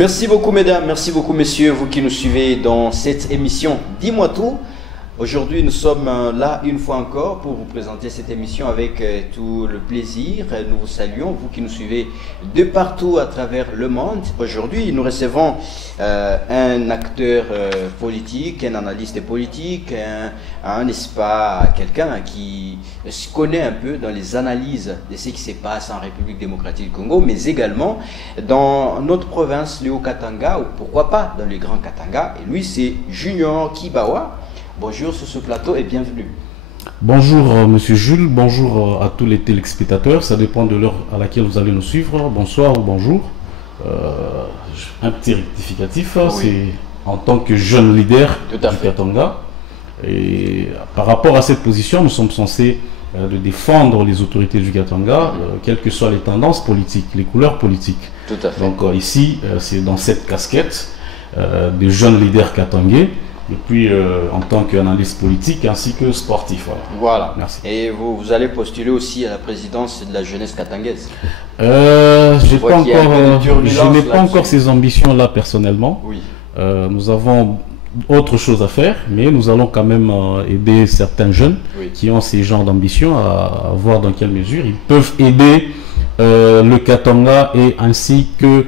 Merci beaucoup mesdames, merci beaucoup messieurs, vous qui nous suivez dans cette émission Dis-moi tout. Aujourd'hui nous sommes là une fois encore pour vous présenter cette émission avec tout le plaisir. Nous vous saluons, vous qui nous suivez de partout à travers le monde. Aujourd'hui nous recevons un acteur politique, un analyste politique, n'est-ce pas, quelqu'un qui se connaît un peu dans les analyses de ce qui se passe en République démocratique du Congo, mais également dans notre province, le Haut-Katanga, ou pourquoi pas dans le Grand Katanga. Et lui c'est Junior Kibawa. Bonjour sur ce plateau et bienvenue. Bonjour Monsieur Jules, bonjour à tous les téléspectateurs, ça dépend de l'heure à laquelle vous allez nous suivre. Bonsoir ou bonjour. Un petit rectificatif, oui. C'est en tant que jeune leader du Katanga. Et par rapport à cette position, nous sommes censés de défendre les autorités du Katanga, quelles que soient les tendances politiques, les couleurs politiques. Tout à fait. Donc ici, c'est dans cette casquette de jeune leader katangais. Et puis en tant qu'analyste politique ainsi que sportif. Voilà. Merci. Et vous allez postuler aussi à la présidence de la jeunesse katangaise. Je n'ai pas encore ces ambitions-là personnellement. Oui. Nous avons autre chose à faire, mais nous allons quand même aider certains jeunes qui ont ces genres d'ambitions à voir dans quelle mesure ils peuvent aider le Katanga et ainsi que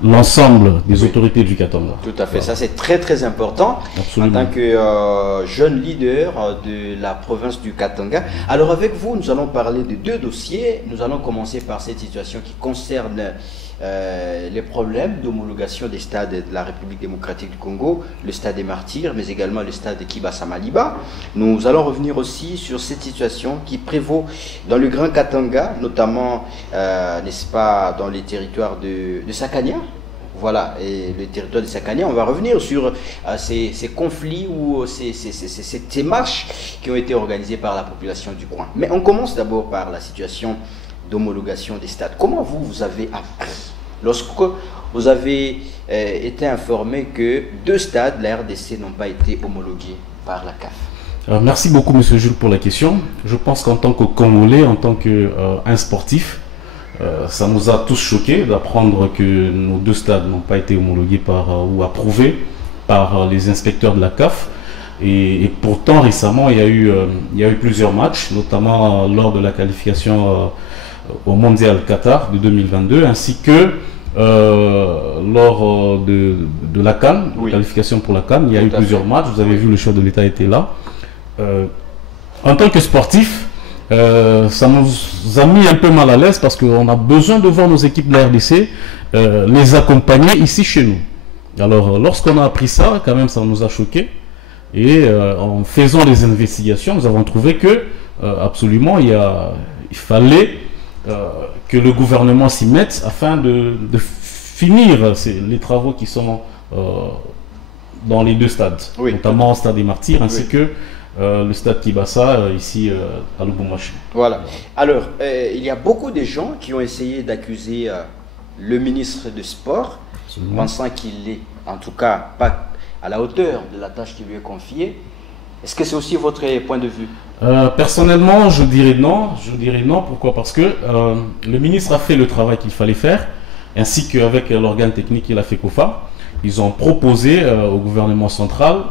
l'ensemble des autorités du Katanga. Tout à fait, ça c'est très très important. Absolument. En tant que jeune leader de la province du Katanga. Alors avec vous, nous allons parler de deux dossiers. Nous allons commencer par cette situation qui concerne les problèmes d'homologation des stades de la République démocratique du Congo, le stade des Martyrs, mais également le stade de Kibasa-Maliba. Nous allons revenir aussi sur cette situation qui prévaut dans le Grand Katanga, notamment, n'est-ce pas, dans les territoires de Sakania. Voilà, et le territoire de Sakania, on va revenir sur ces conflits ou ces marches qui ont été organisées par la population du coin. Mais on commence d'abord par la situation d'homologation des stades. Comment vous avez appris lorsque vous avez été informé que deux stades, la RDC, n'ont pas été homologués par la CAF? Alors, merci beaucoup Monsieur Jules pour la question. Je pense qu'en tant que Congolais, en tant qu'un sportif, ça nous a tous choqués d'apprendre que nos deux stades n'ont pas été homologués ou approuvés par les inspecteurs de la CAF. Et pourtant récemment il y a eu plusieurs matchs, notamment lors de la qualification au Mondial Qatar de 2022, ainsi que lors de la CAN, qualification pour la CAN, il y a eu plusieurs matchs. Vous avez vu, le chef de l'État était là. En tant que sportif, ça nous a mis un peu mal à l'aise parce qu'on a besoin de voir nos équipes de la RDC les accompagner ici chez nous. Alors lorsqu'on a appris ça, quand même ça nous a choqués. Et en faisant les investigations, nous avons trouvé que absolument il fallait que le gouvernement s'y mette afin de finir les travaux qui sont dans les deux stades, notamment le stade des Martyrs ainsi que le stade Kibasa ici à Lubumbashi. Voilà. Alors, il y a beaucoup de gens qui ont essayé d'accuser le ministre de Sport, pensant qu'il est en tout cas pas à la hauteur de la tâche qui lui est confiée. Est-ce que c'est aussi votre point de vue? Personnellement, je dirais non. Je dirais non. Pourquoi? Parce que le ministre a fait le travail qu'il fallait faire, ainsi qu'avec l'organe technique il a fait COFA. Ils ont proposé au gouvernement central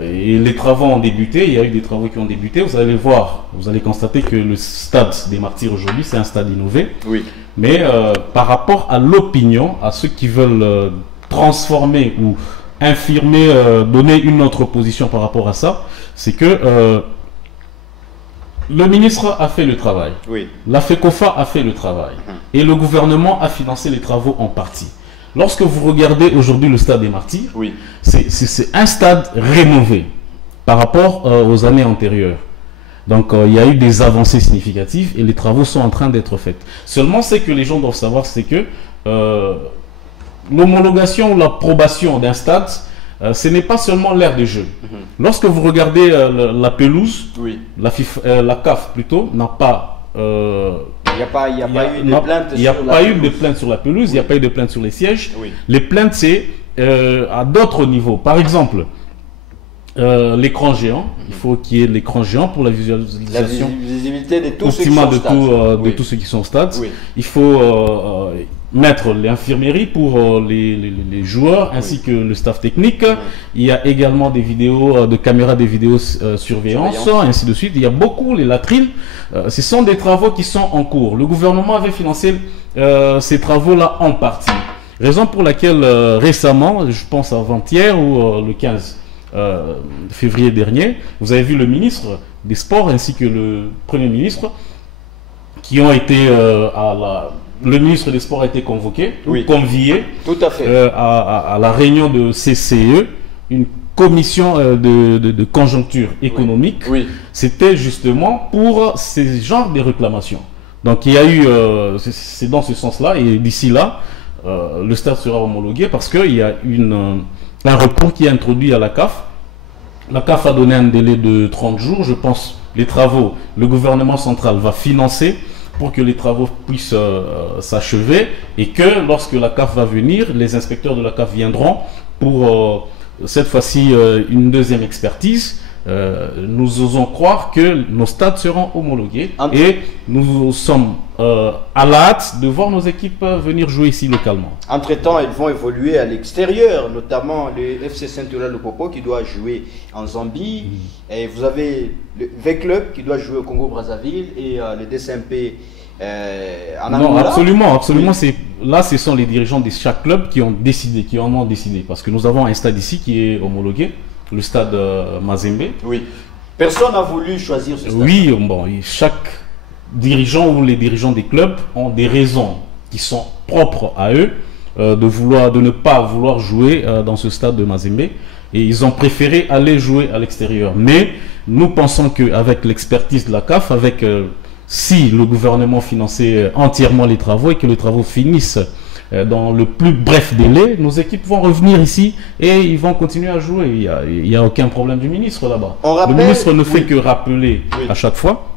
et les travaux ont débuté. Il y a eu des travaux qui ont débuté. Vous allez voir, vous allez constater que le stade des Martyrs aujourd'hui, c'est un stade innové. Oui. Mais par rapport à l'opinion, à ceux qui veulent transformer ou infirmer, donner une autre position par rapport à ça, c'est que le ministre a fait le travail, la FECOFA a fait le travail, et le gouvernement a financé les travaux en partie. Lorsque vous regardez aujourd'hui le stade des Martyrs, c'est un stade rénové par rapport aux années antérieures. Donc il y a eu des avancées significatives et les travaux sont en train d'être faits. Seulement, ce que les gens doivent savoir, c'est que l'homologation ou l'approbation d'un stade, ce n'est pas seulement l'aire de jeu. Lorsque vous regardez la pelouse, la CAF plutôt, n'a pas... il n'y a pas eu de plainte sur la pelouse, il n'y a pas eu de plainte sur les sièges. Les plaintes, c'est à d'autres niveaux. Par exemple, l'écran géant, il faut qu'il y ait l'écran géant pour la visualisation visibilité de tous optimale de tous ceux qui sont au stade. Il faut mettre l'infirmerie pour les joueurs ainsi que le staff technique. Il y a également des vidéos, de caméras, des vidéos surveillance, ainsi de suite. Il y a beaucoup les latrines. Ce sont des travaux qui sont en cours. Le gouvernement avait financé ces travaux-là en partie. Raison pour laquelle récemment, je pense avant-hier ou le 15 février dernier, vous avez vu le ministre des Sports ainsi que le Premier ministre qui ont été le ministre des Sports a été convoqué, convié tout à fait. À la réunion de CCE, une commission de conjoncture économique. C'était justement pour ces genres de réclamations. Donc il y a eu, c'est dans ce sens-là, et d'ici là, le stade sera homologué parce qu'il y a un recours qui est introduit à la CAF. La CAF a donné un délai de 30 jours, je pense. Les travaux, le gouvernement central va financer pour que les travaux puissent s'achever et que lorsque la CAF va venir, les inspecteurs de la CAF viendront pour cette fois-ci une deuxième expertise. Nous osons croire que nos stades seront homologués et nous sommes à la hâte de voir nos équipes venir jouer ici localement. Entre-temps, ils vont évoluer à l'extérieur, notamment le FC Saint-Oula-le-Popo qui doit jouer en Zambie. Et vous avez le V-Club qui doit jouer au Congo-Brazzaville et le DSMP en Angola. Non, absolument. Là, ce sont les dirigeants de chaque club qui ont décidé, qui en ont décidé. Parce que nous avons un stade ici qui est homologué. Le stade Mazembe. Personne n'a voulu choisir ce stade. Oui, bon, chaque dirigeant ou les dirigeants des clubs ont des raisons qui sont propres à eux de ne pas vouloir jouer dans ce stade de Mazembe. Et ils ont préféré aller jouer à l'extérieur. Mais nous pensons qu'avec l'expertise de la CAF, si le gouvernement finançait entièrement les travaux et que les travaux finissent dans le plus bref délai, nos équipes vont revenir ici et ils vont continuer à jouer. Il n'y a aucun problème du ministre là-bas. Le ministre ne fait que rappeler à chaque fois.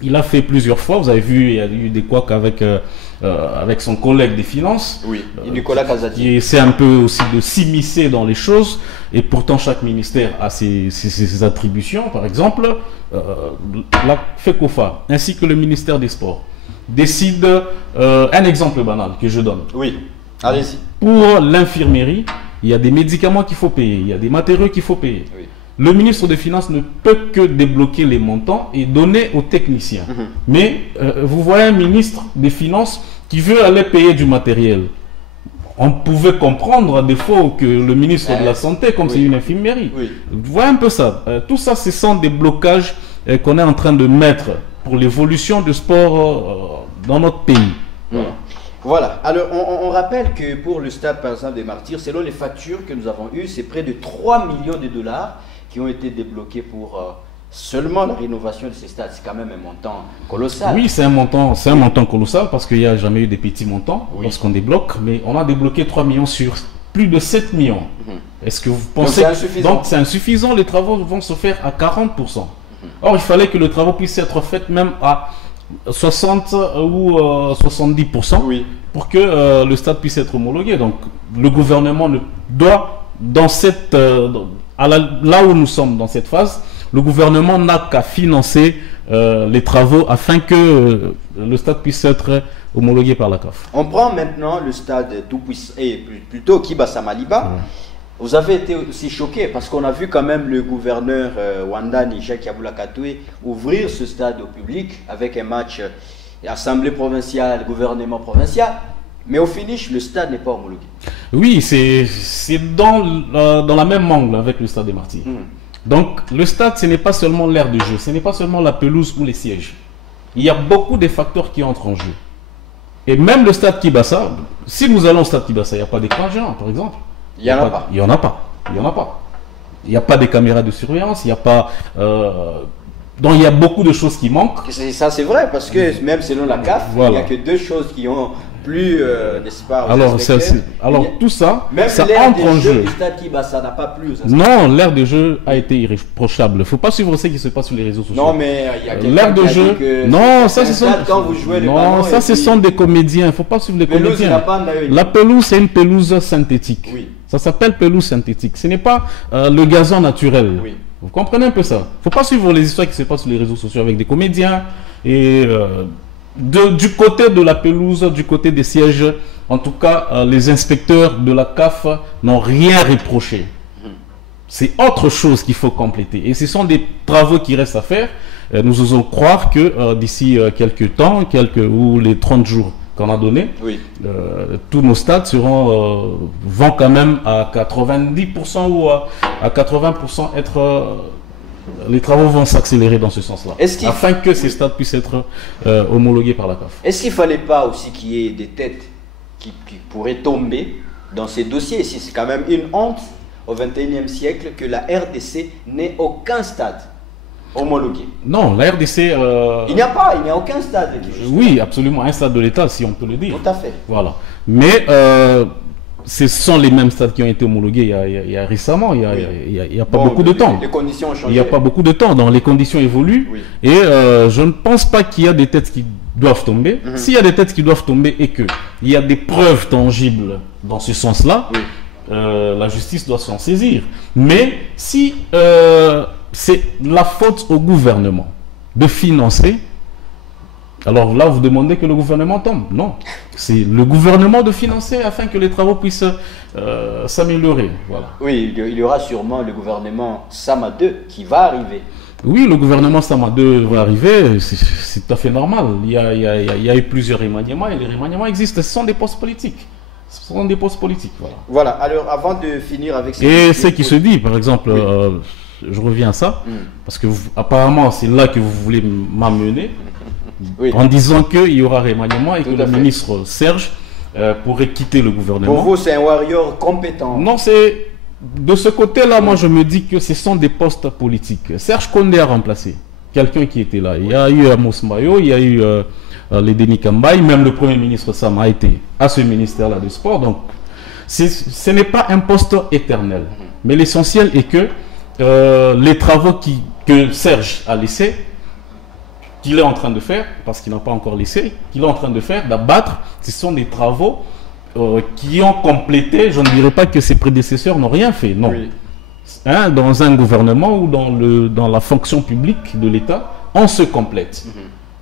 Il a fait plusieurs fois. Vous avez vu, il y a eu des couacs avec son collègue des finances. Nicolas Kazadi. Qui essaie un peu aussi de s'immiscer dans les choses. Et pourtant, chaque ministère a ses attributions. Par exemple, la FECOFA ainsi que le ministère des Sports décide, un exemple banal que je donne. Allez-y. Pour l'infirmerie, il y a des médicaments qu'il faut payer, il y a des matériaux qu'il faut payer. Le ministre des Finances ne peut que débloquer les montants et donner aux techniciens. Mais vous voyez un ministre des Finances qui veut aller payer du matériel. On pouvait comprendre à défaut que le ministre de la Santé, comme c'est une infirmerie. Vous voyez un peu ça. Tout ça, ce sont des blocages qu'on est en train de mettre pour l'évolution du sport dans notre pays. Voilà. Alors, on rappelle que pour le stade, par exemple, des Martyrs, selon les factures que nous avons eues, c'est près de 3 millions de dollars qui ont été débloqués pour seulement la rénovation de ces stades. C'est quand même un montant colossal. Oui, c'est un montant colossal parce qu'il n'y a jamais eu des petits montants lorsqu'on débloque, mais on a débloqué 3 millions sur plus de 7 millions. Est-ce que vous pensez... Donc c'est insuffisant, les travaux vont se faire à 40%. Or, il fallait que le travaux puisse être fait même à 60 ou 70% pour que le stade puisse être homologué. Donc, le gouvernement doit, là où nous sommes dans cette phase, le gouvernement n'a qu'à financer les travaux afin que le stade puisse être homologué par la CAF. On prend maintenant le stade plutôt Kibasa Maliba. Vous avez été aussi choqué parce qu'on a vu quand même le gouverneur Wandani, Jacques Yaboula Katoué, ouvrir ce stade au public avec un match assemblée provinciale, gouvernement provincial. Mais au finish, le stade n'est pas homologué. Oui, c'est dans la même angle avec le stade des Martyrs. Donc, le stade, ce n'est pas seulement l'aire de jeu, ce n'est pas seulement la pelouse ou les sièges. Il y a beaucoup de facteurs qui entrent en jeu. Et même le stade Kibasa, si nous allons au stade Kibasa, il n'y a pas d'écran géant, par exemple. Il n'y en a pas. Il n'y en a pas. Il n'y a pas de caméras de surveillance, il n'y a pas... donc il y a beaucoup de choses qui manquent. Ça c'est vrai, parce que même selon la CAF, il n'y a que 2 choses qui ont plus, n'est-ce pas, alors tout ça, même ça entre en jeu. Du stade Kibasa n'a pas plu. Non, l'ère de jeu a été irréprochable. Il ne faut pas suivre ce qui se passe sur les réseaux sociaux. Non, mais il y a l'ère de jeu. Non, ça ce sont des comédiens. Il ne faut pas suivre les comédiens. La pelouse, c'est une pelouse synthétique. Ça s'appelle pelouse synthétique. Ce n'est pas le gazon naturel. Vous comprenez un peu ça? Il ne faut pas suivre les histoires qui se passent sur les réseaux sociaux avec des comédiens et du côté de la pelouse, du côté des sièges, en tout cas, les inspecteurs de la CAF n'ont rien reproché. C'est autre chose qu'il faut compléter. Et ce sont des travaux qui restent à faire. Nous osons croire que d'ici quelques temps, ou les 30 jours qu'on a donné, oui, tous nos stades vont quand même à 90% ou à 80% être... les travaux vont s'accélérer dans ce sens-là, afin que ces stades puissent être homologués par la CAF. Est-ce qu'il ne fallait pas aussi qu'il y ait des têtes qui pourraient tomber dans ces dossiers? Ici, c'est quand même une honte au XXIe siècle que la RDC n'ait aucun stade homologué. Non, la RDC... il n'y a aucun stade. Oui, absolument, un stade de l'État, si on peut le dire. Tout à fait. Voilà. Mais ce sont les mêmes stades qui ont été homologués il y a récemment, il n'y a pas beaucoup de temps. Les conditions ont changé. Il n'y a pas beaucoup de temps, donc les conditions évoluent. Oui. Et je ne pense pas qu'il y a des têtes qui doivent tomber. S'il y a des têtes qui doivent tomber et qu'il y a des preuves tangibles dans ce sens-là, oui, la justice doit s'en saisir. Mais si c'est la faute au gouvernement de financer, alors là, vous demandez que le gouvernement tombe. Non, c'est le gouvernement de financer afin que les travaux puissent s'améliorer. Voilà. Oui, il y aura sûrement le gouvernement Sama 2 qui va arriver. Oui, le gouvernement Sama 2 va arriver, c'est tout à fait normal. Il y a eu plusieurs remaniements et les remaniements existent. Ce sont des postes politiques. Ce sont des postes politiques. Voilà. Voilà, alors avant de finir avec... Et ce qui se dit, par exemple, oui, je reviens à ça, parce que apparemment c'est là que vous voulez m'amener. Oui. En disant qu'il y aura remaniement et que le ministre Serge pourrait quitter le gouvernement. Pour vous, c'est un warrior compétent. Non, c'est... De ce côté-là, moi je me dis que ce sont des postes politiques. Serge Condé a remplacé quelqu'un qui était là. Il y a eu Amos Mayo, il y a eu les Denis Kambaye, même le Premier ministre Sam a été à ce ministère-là du sport. Donc, ce n'est pas un poste éternel. Mais l'essentiel est que les travaux que Serge a laissés, qu'il est en train de faire, parce qu'il n'a pas encore laissé, qu'il est en train de faire, d'abattre, ce sont des travaux qui ont complété, je ne dirais pas que ses prédécesseurs n'ont rien fait, non. Oui. Hein, dans un gouvernement ou dans la fonction publique de l'État, on se complète.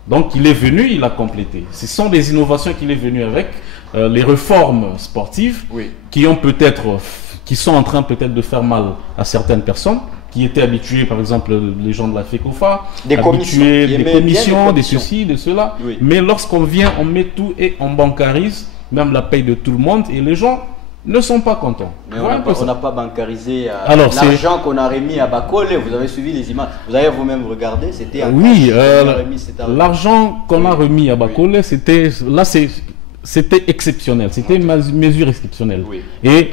Donc il est venu, il a complété. Ce sont des innovations qu'il est venu avec, les réformes sportives, oui, qui sont en train peut-être de faire mal à certaines personnes, qui étaient habitués, par exemple, les gens de la FECOFA, des commissions, des ceci, de cela. Oui. Mais lorsqu'on vient, on met tout et on bancarise, même la paye de tout le monde, et les gens ne sont pas contents. Mais on n'a pas bancarisé l'argent qu'on a remis à Bakole. Vous avez suivi les images. Vous avez vous-même regardé, c'était oui, l'argent qu'on a remis à Bakole, c'était exceptionnel. C'était une mesure exceptionnelle. Oui. Et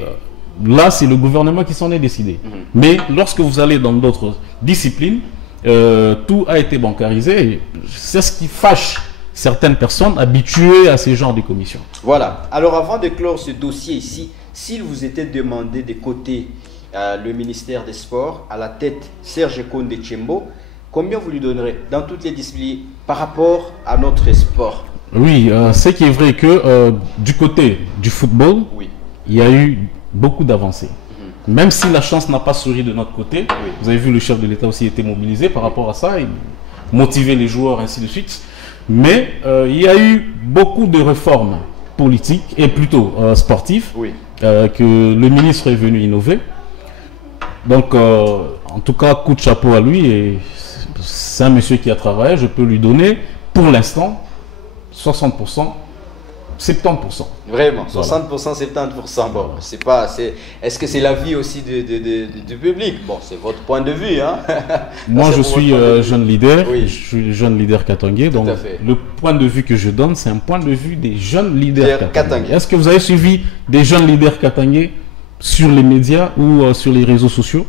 là, c'est le gouvernement qui s'en est décidé. Mais lorsque vous allez dans d'autres disciplines, tout a été bancarisé. C'est ce qui fâche certaines personnes habituées à ce genre de commissions. Voilà. Alors, avant de clore ce dossier ici, s'il vous était demandé de coter le ministère des Sports à la tête Serge Condé Tchembo, combien vous lui donnerez dans toutes les disciplines par rapport à notre sport? Oui, ce qui est vrai que du côté du football, oui, il y a eu beaucoup d'avancées. Même si la chance n'a pas souri de notre côté, oui, vous avez vu le chef de l'État aussi était mobilisé par rapport à ça, et motiver les joueurs, ainsi de suite. Mais il y a eu beaucoup de réformes politiques et plutôt sportives, oui, que le ministre est venu innover. Donc, en tout cas, coup de chapeau à lui. Et c'est un monsieur qui a travaillé. Je peux lui donner, pour l'instant, 60%. 70%. Vraiment, 60%, voilà. 70%. Bon, c'est pas, est-ce que c'est l'avis aussi du public? Bon, c'est votre point de vue, hein. Moi, je suis jeune leader, oui, je suis jeune leader katangais, donc le point de vue que je donne, c'est un point de vue des jeunes leaders katangais. Est-ce que vous avez suivi des jeunes leaders katangais sur les médias ou sur les réseaux sociaux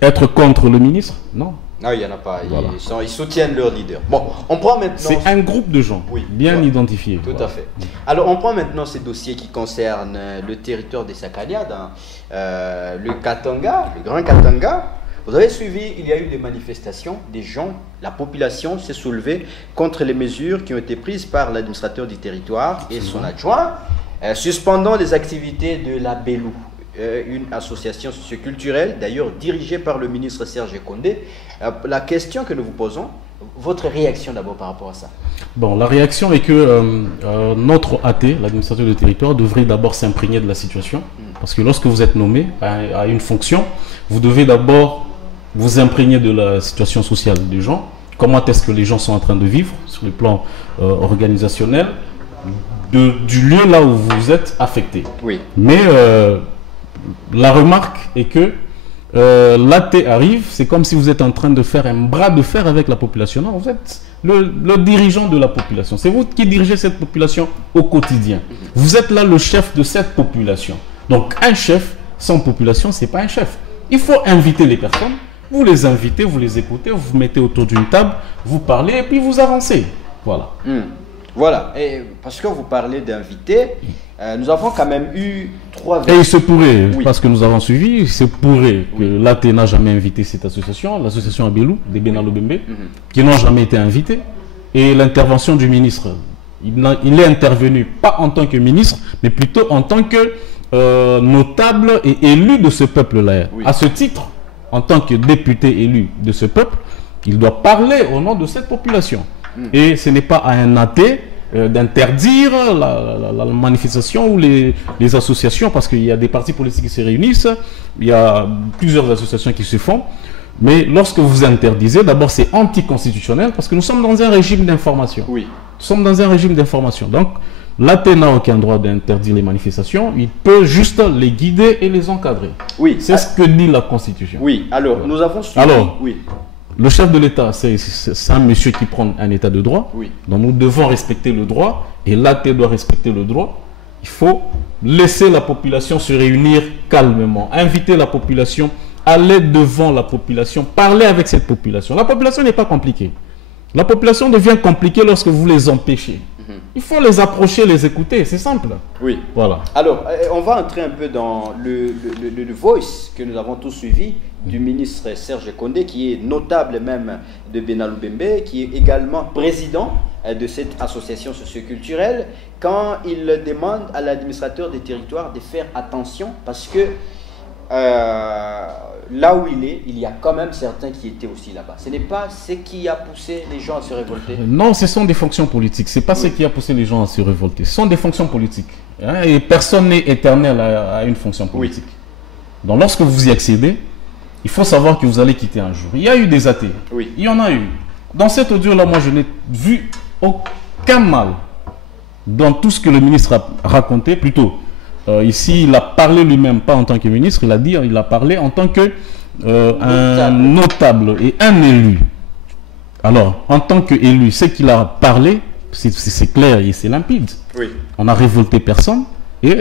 être contre le ministre? Non. Non, il n'y en a pas. Voilà. Ils soutiennent leur leader. Bon, on prend maintenant... C'est un groupe de gens, oui, bien identifiés. Tout à fait. Alors, on prend maintenant ces dossiers qui concernent le territoire des Sakaniades, hein. Le Katanga, le Grand Katanga. Vous avez suivi, il y a eu des manifestations, des gens, la population s'est soulevée contre les mesures qui ont été prises par l'administrateur du territoire et son adjoint, suspendant les activités de la Bélou. Une association socioculturelle, d'ailleurs dirigée par le ministre Serge Condé. La question que nous vous posons, Votre réaction d'abord par rapport à ça? Bon, la réaction est que notre AT, l'administrateur du territoire, devrait d'abord s'imprégner de la situation. Parce que lorsque vous êtes nommé à une fonction, vous devez d'abord vous imprégner de la situation sociale des gens. Comment est-ce que les gens sont en train de vivre sur le plan organisationnel du lieu là où vous êtes affecté. Oui. Mais la remarque est que l'AT arrive, c'est comme si vous êtes en train de faire un bras de fer avec la population. Non, vous êtes le dirigeant de la population. C'est vous qui dirigez cette population au quotidien. Vous êtes là le chef de cette population. Donc un chef sans population, c'est pas un chef. Il faut inviter les personnes. Vous les invitez, vous les écoutez, vous vous mettez autour d'une table, vous parlez et puis vous avancez. Voilà. Voilà. Et parce que vous parlez d'invités, nous avons quand même eu 3... Et il se pourrait, parce que nous avons suivi, il se pourrait que l'AT n'a jamais invité cette association, l'association Abelou, des Benalobembe, qui n'ont jamais été invités. Et l'intervention du ministre, il est intervenu pas en tant que ministre, mais plutôt en tant que notable et élu de ce peuple-là. À ce titre, en tant que député élu de ce peuple, il doit parler au nom de cette population. Et ce n'est pas à un athée d'interdire la manifestation ou les associations, parce qu'il y a des partis politiques qui se réunissent, il y a plusieurs associations qui se font. Mais lorsque vous interdisez, d'abord c'est anticonstitutionnel, parce que nous sommes dans un régime d'information. Oui. Nous sommes dans un régime d'information. Donc, l'AT n'a aucun droit d'interdire les manifestations, il peut juste les guider et les encadrer. Oui. C'est ce que dit la Constitution. Oui, alors nous avons suivi... Alors, le chef de l'État, c'est un monsieur qui prend un État de droit, donc nous devons respecter le droit, et l'AT doit respecter le droit. Il faut laisser la population se réunir calmement, inviter la population, aller devant la population, parler avec cette population. La population n'est pas compliquée. La population devient compliquée lorsque vous les empêchez. Il faut les approcher, les écouter, c'est simple. Oui. Voilà. Alors, on va entrer un peu dans le voice que nous avons tous suivi du ministre Serge Condé, qui est notable même de Benalobembe, qui est également président de cette association socioculturelle, quand il demande à l'administrateur des territoires de faire attention, parce que là où il y a quand même certains qui étaient aussi là-bas. Ce n'est pas ce qui a poussé les gens à se révolter. Non, ce sont des fonctions politiques. Ce n'est pas ce qui a poussé les gens à se révolter. Ce sont des fonctions politiques. Hein, et personne n'est éternel à une fonction politique. Donc lorsque vous y accédez, il faut savoir que vous allez quitter un jour. Il y a eu des athées. Il y en a eu. Dans cet audio-là, moi, je n'ai vu aucun mal dans tout ce que le ministre a raconté, plutôt. Ici, il a parlé lui-même, pas en tant que ministre, il a parlé en tant que un notable et un élu. Alors, en tant qu'élu, ce qu'il a parlé, c'est clair et c'est limpide. On n'a révolté personne. Et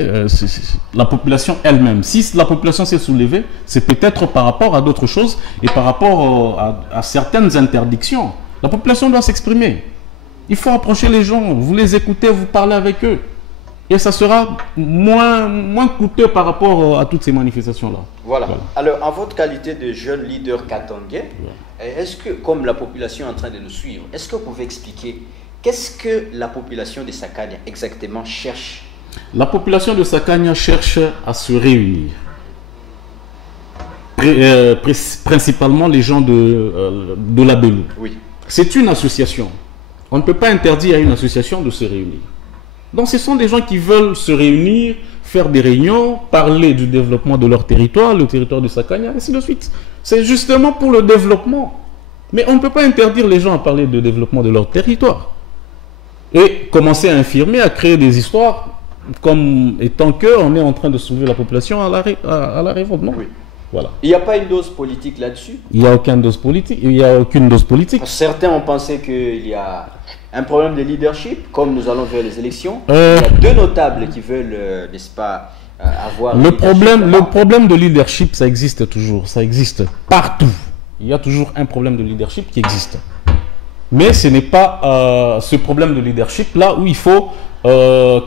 la population elle-même, si la population s'est soulevée, c'est peut-être par rapport à d'autres choses et par rapport à certaines interdictions. La population doit s'exprimer. Il faut approcher les gens, vous les écoutez, vous parlez avec eux. Et ça sera moins coûteux par rapport à toutes ces manifestations-là. Voilà. Alors, en votre qualité de jeune leader katangais, est-ce que, comme la population est en train de nous suivre, est-ce que vous pouvez expliquer qu'est-ce que la population de Sakania exactement cherche? La population de Sakania cherche à se réunir. Principalement les gens de la Belou. C'est une association. On ne peut pas interdire à une association de se réunir. Donc ce sont des gens qui veulent se réunir, faire des réunions, parler du développement de leur territoire, le territoire de Sakania, et ainsi de suite. C'est justement pour le développement. Mais on ne peut pas interdire les gens à parler de développement de leur territoire. Et commencer à infirmer, à créer des histoires comme étant qu'on est en train de soulever la population à la révolte. Non. Voilà. Il n'y a pas une dose politique là-dessus? Il n'y a aucune dose politique. Il n'y a aucune dose politique. Certains ont pensé qu'il y a un problème de leadership, comme nous allons vers les élections. Il y a deux notables qui veulent, n'est-ce pas, avoir... Le problème de leadership, ça existe toujours. Ça existe partout. Il y a toujours un problème de leadership qui existe. Mais ce n'est pas ce problème de leadership-là où il faut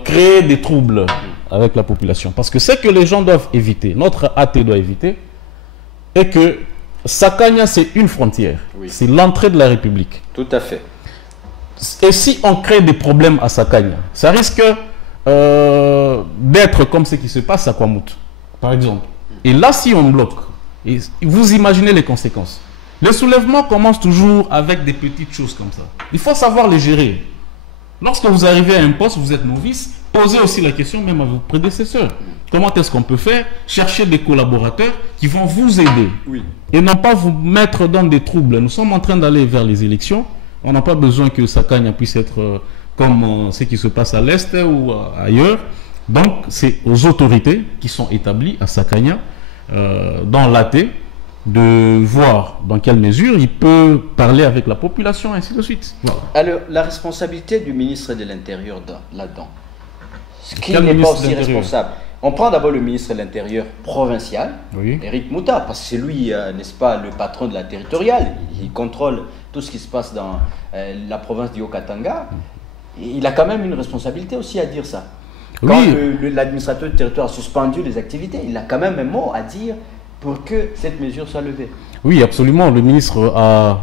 créer des troubles avec la population. Parce que ce que les gens doivent éviter, notre AT doit éviter, est que Sakania, c'est une frontière. C'est l'entrée de la République. Tout à fait. Et si on crée des problèmes à Sakania, ça risque d'être comme ce qui se passe à Kwamouth, par exemple. Et là, si on bloque, et vous imaginez les conséquences. Les soulèvements commencent toujours avec des petites choses comme ça. Il faut savoir les gérer. Lorsque vous arrivez à un poste, vous êtes novice, posez aussi la question même à vos prédécesseurs. Comment est-ce qu'on peut faire? Chercher des collaborateurs qui vont vous aider. Oui. Et non pas vous mettre dans des troubles. Nous sommes en train d'aller vers les élections. On n'a pas besoin que Sakanya puisse être comme ce qui se passe à l'Est ou ailleurs. Donc, c'est aux autorités qui sont établies à Sakanya, dans l'AT, de voir dans quelle mesure il peut parler avec la population, ainsi de suite. Voilà. Alors, la responsabilité du ministre de l'Intérieur là-dedans, qui n'est pas aussi responsable. On prend d'abord le ministre de l'Intérieur provincial, oui. Eric Mouta, parce que c'est lui, n'est-ce pas, le patron de la territoriale. Il contrôle tout ce qui se passe dans la province du Haut-Katanga. Il a quand même une responsabilité aussi à dire ça. Quand oui. L'administrateur du territoire a suspendu les activités, il a quand même un mot à dire pour que cette mesure soit levée. Oui, absolument. Le ministre a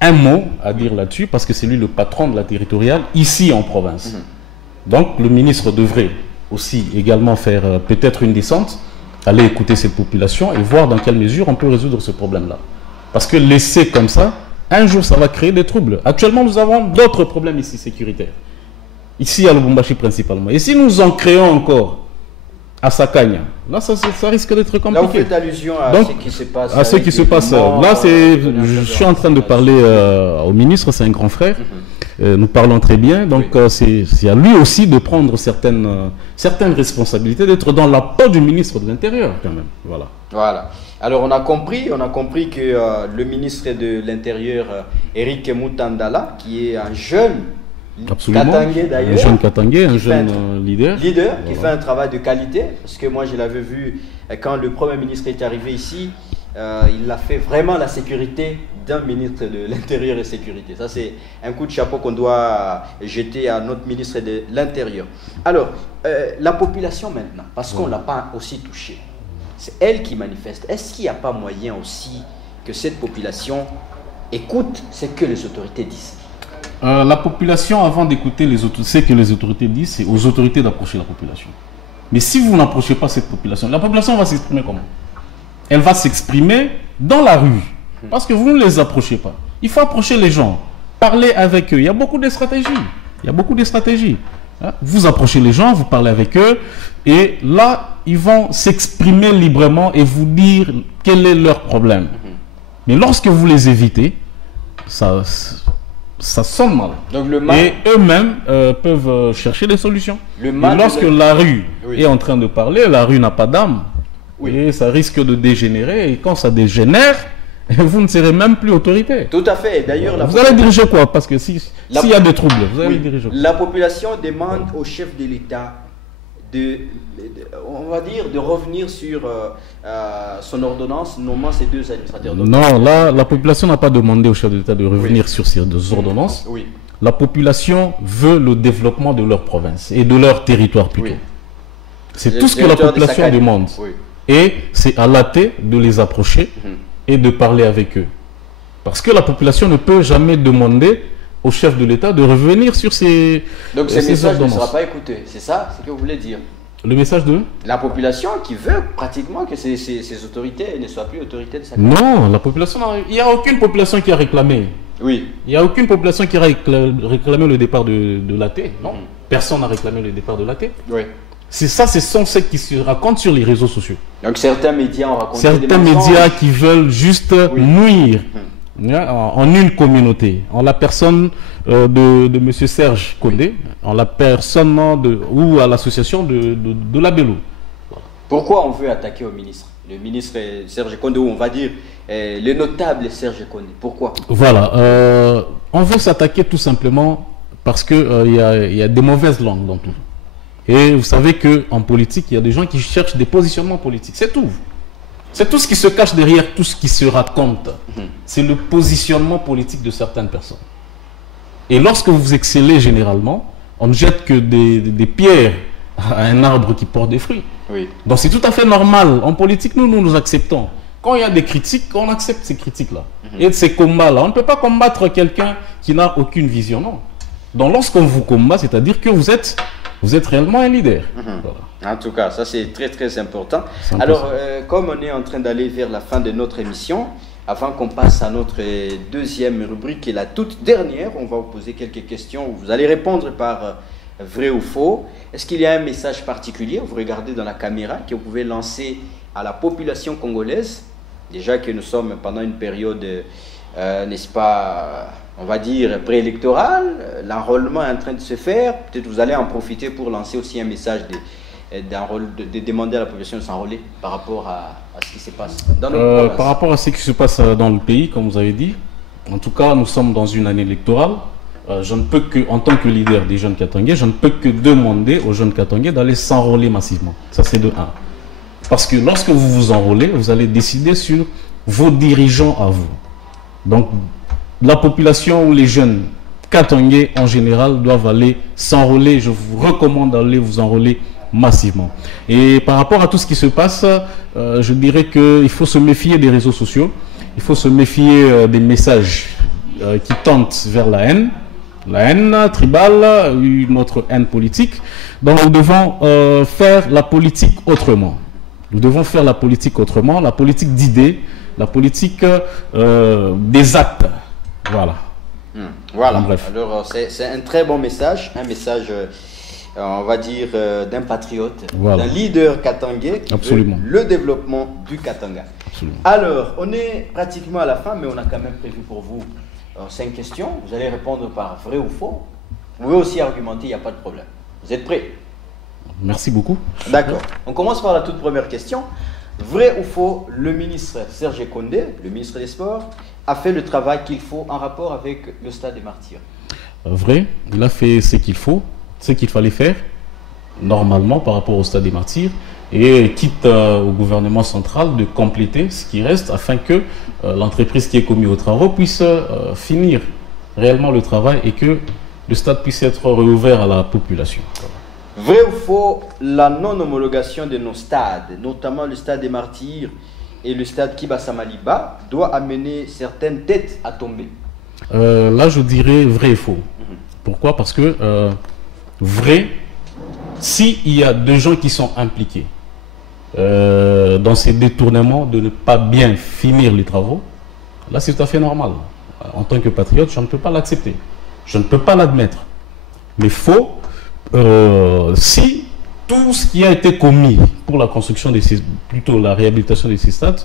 un mot à dire là-dessus parce que c'est lui le patron de la territoriale ici en province. Donc, le ministre devrait aussi également faire peut-être une descente, aller écouter cette population et voir dans quelle mesure on peut résoudre ce problème-là. Parce que laisser comme ça, un jour, ça va créer des troubles. Actuellement, nous avons d'autres problèmes ici sécuritaires. Ici à Lubumbashi principalement. Et si nous en créons encore à Sakanya, là ça risque d'être compliqué. Là vous faites allusion à ce qui se passe. À ce qui se passe. Là je suis en train de parler au ministre, c'est un grand frère. Nous parlons très bien, donc c'est à lui aussi de prendre certaines responsabilités, d'être dans la peau du ministre de l'Intérieur quand même. Voilà. Voilà. Alors on a compris que le ministre de l'Intérieur, Eric Mutandala, qui est un jeune Katangais d'ailleurs, un jeune Katangais, un jeune leader qui fait un travail de qualité, parce que moi je l'avais vu quand le Premier ministre est arrivé ici, il a fait vraiment la sécurité d'un ministre de l'Intérieur et Sécurité. Ça c'est un coup de chapeau qu'on doit jeter à notre ministre de l'Intérieur. Alors, la population maintenant, parce qu'on ne l'a pas aussi touchée, c'est elle qui manifeste. Est-ce qu'il n'y a pas moyen aussi que cette population écoute ce que les autorités disent? La population, avant d'écouter ce que les autorités disent, c'est aux autorités d'approcher la population. Mais si vous n'approchez pas cette population, la population va s'exprimer comment? Elle va s'exprimer dans la rue. Parce que vous ne les approchez pas. Il faut approcher les gens, parler avec eux. Il y a beaucoup de stratégies. Vous approchez les gens, vous parlez avec eux, et là, ils vont s'exprimer librement et vous dire quel est leur problème. Mais lorsque vous les évitez, ça sonne mal. Donc et eux-mêmes peuvent chercher des solutions. Lorsque la rue est en train de parler, la rue n'a pas d'âme. Et ça risque de dégénérer. Et quand ça dégénère, vous ne serez même plus autorité. Tout à fait. D'ailleurs, vous allez diriger quoi? Parce que s'il y a des troubles, vous allez diriger quoi? La population demande au chef de l'État on va dire, de revenir sur son ordonnance, nommant ces deux administrateurs. Non, là, la population n'a pas demandé au chef de l'État de revenir sur ces deux ordonnances. La population veut le développement de leur province et de leur territoire plutôt. C'est tout ce que la population demande. Et c'est à l'AT de les approcher et de parler avec eux. Parce que la population ne peut jamais demander au chef de l'État de revenir sur ces Donc ce message ne sera pas écouté, c'est ça ce que vous voulez dire? Le message de la population qui veut pratiquement que ces autorités ne soient plus autorités de sa commune. Non, la population, il n'y a aucune population qui a réclamé. Oui. Il n'y a aucune population qui a réclamé le départ de l'AT. Non, personne n'a réclamé le départ de l'AT. Oui. C'est ça, ce sont ceux qui se racontent sur les réseaux sociaux. Donc certains médias ont raconté certains médias qui veulent juste nuire en une communauté, en la personne de M. Serge Condé, en la personne ou à l'association de la Bello. Pourquoi on veut attaquer au ministre? Le ministre Serge Condé, ou on va dire le notable Serge Condé. Pourquoi? Voilà, on veut s'attaquer tout simplement parce qu'il y a des mauvaises langues dans tout. Et vous savez qu'en politique, il y a des gens qui cherchent des positionnements politiques. C'est tout. C'est tout ce qui se cache derrière tout ce qui se raconte. C'est le positionnement politique de certaines personnes. Et lorsque vous excellez généralement, on ne jette que des pierres à un arbre qui porte des fruits. Oui. Donc c'est tout à fait normal. En politique, nous acceptons. Quand il y a des critiques, on accepte ces critiques-là. Et ces combats-là, on ne peut pas combattre quelqu'un qui n'a aucune vision, non. Donc lorsqu'on vous combat, c'est-à-dire que vous êtes réellement un leader. Voilà. En tout cas, ça c'est très très important. Alors, comme on est en train d'aller vers la fin de notre émission, avant qu'on passe à notre deuxième rubrique, qui est la toute dernière, on va vous poser quelques questions où vous allez répondre par vrai ou faux. Est-ce qu'il y a un message particulier, vous regardez dans la caméra, que vous pouvez lancer à la population congolaise? Déjà que nous sommes pendant une période, n'est-ce pas, on va dire préélectorale, l'enrôlement est en train de se faire. Peut-être vous allez en profiter pour lancer aussi un message de demander à la population de s'enrôler par rapport à ce qui se passe dans notre province. Par rapport à ce qui se passe dans le pays, comme vous avez dit, en tout cas, nous sommes dans une année électorale. Je ne peux que, en tant que leader des jeunes Katangais, je ne peux que demander aux jeunes Katangais d'aller s'enrôler massivement. Ça, c'est de 1. Parce que lorsque vous vous enrôlez, vous allez décider sur vos dirigeants à vous. Donc, la population ou les jeunes Katangais en général doivent aller s'enrôler. Je vous recommande d'aller vous enrôler massivement. Et par rapport à tout ce qui se passe, je dirais qu'il faut se méfier des réseaux sociaux. Il faut se méfier des messages qui tentent vers la haine tribale, une autre haine politique. Donc nous devons faire la politique autrement. Nous devons faire la politique autrement, la politique d'idées, la politique des actes. Voilà. Voilà. Bref. Alors c'est un très bon message, un message, on va dire, d'un patriote, d'un leader katangais qui veut le développement du Katanga. Absolument. Alors, on est pratiquement à la fin, mais on a quand même prévu pour vous 5 questions. Vous allez répondre par vrai ou faux. Vous pouvez aussi argumenter, il n'y a pas de problème. Vous êtes prêts? Merci beaucoup. D'accord. On commence par la toute première question. Vrai ou faux, le ministre Serge Condé, le ministre des Sports, a fait le travail qu'il faut en rapport avec le Stade des Martyrs? Vrai, il a fait ce qu'il faut, ce qu'il fallait faire, normalement par rapport au Stade des Martyrs, et quitte au gouvernement central de compléter ce qui reste afin que l'entreprise qui est commise aux travaux puisse finir réellement le travail et que le stade puisse être réouvert à la population. Vrai ou faux, la non-homologation de nos stades, notamment le Stade des Martyrs et le stade Kibasa Maliba, doit amener certaines têtes à tomber? Là, je dirais vrai et faux. Pourquoi? Parce que vrai, s'il y a deux gens qui sont impliqués dans ces détournements de ne pas bien finir les travaux, là c'est tout à fait normal. En tant que patriote, je ne peux pas l'accepter. Je ne peux pas l'admettre. Mais faux, si tout ce qui a été commis pour la construction de ces, plutôt la réhabilitation de ces stades,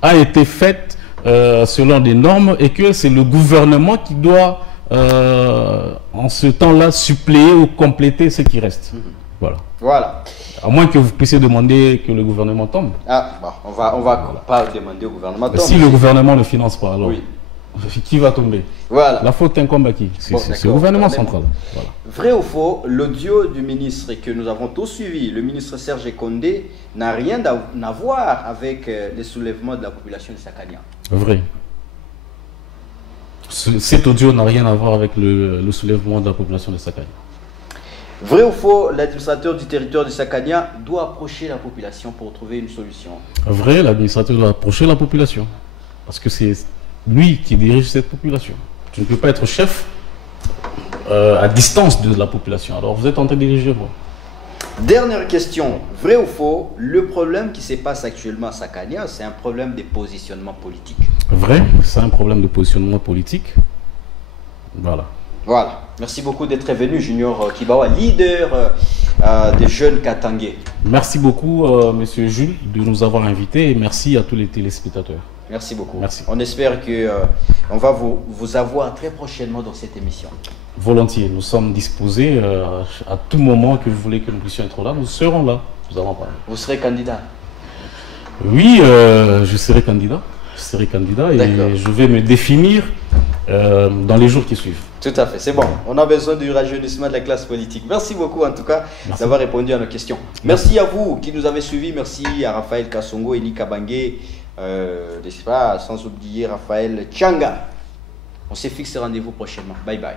a été fait selon des normes et que c'est le gouvernement qui doit en ce temps-là suppléer ou compléter ce qui reste. Voilà. Voilà. À moins que vous puissiez demander que le gouvernement tombe. Ah, bon, on va pas demander au gouvernement de tomber. Si le gouvernement ne finance pas, alors oui. Qui va tomber? Voilà. La faute incombe à qui? C'est le gouvernement central. Voilà. Vrai ou faux, l'audio du ministre que nous avons tous suivi, le ministre Serge Condé, n'a rien à voir avec les soulèvements de la population de Sakania? Vrai. Cet audio n'a rien à voir avec le soulèvement de la population de Sakania. Vrai ou faux, l'administrateur du territoire de Sakania doit approcher la population pour trouver une solution? Vrai, l'administrateur doit approcher la population. Parce que c'est lui qui dirige cette population. Tu ne peux pas être chef à distance de la population. Alors vous êtes en train de diriger quoi? Dernière question. Vrai ou faux, le problème qui se passe actuellement à Sakania, c'est un problème de positionnement politique? Vrai, c'est un problème de positionnement politique. Voilà. Voilà. Merci beaucoup d'être venu, Junior Kibawa, leader des jeunes Katangais. Merci beaucoup, Monsieur Jules, de nous avoir invités et merci à tous les téléspectateurs. Merci beaucoup. Merci. On espère que on va vous avoir très prochainement dans cette émission. Volontiers. Nous sommes disposés à tout moment que vous voulez que nous puissions être là. Nous serons là. Nous allons parler. Vous serez candidat? Oui, je serai candidat. Je serai candidat et je vais me définir dans les jours qui suivent. Tout à fait, c'est bon. On a besoin du rajeunissement de la classe politique. Merci beaucoup en tout cas d'avoir répondu à nos questions. Merci à vous qui nous avez suivis. Merci à Raphaël Kassongo, Eli Kabange, sans oublier Raphaël Tchanga. On se fixe rendez-vous prochainement. Bye bye.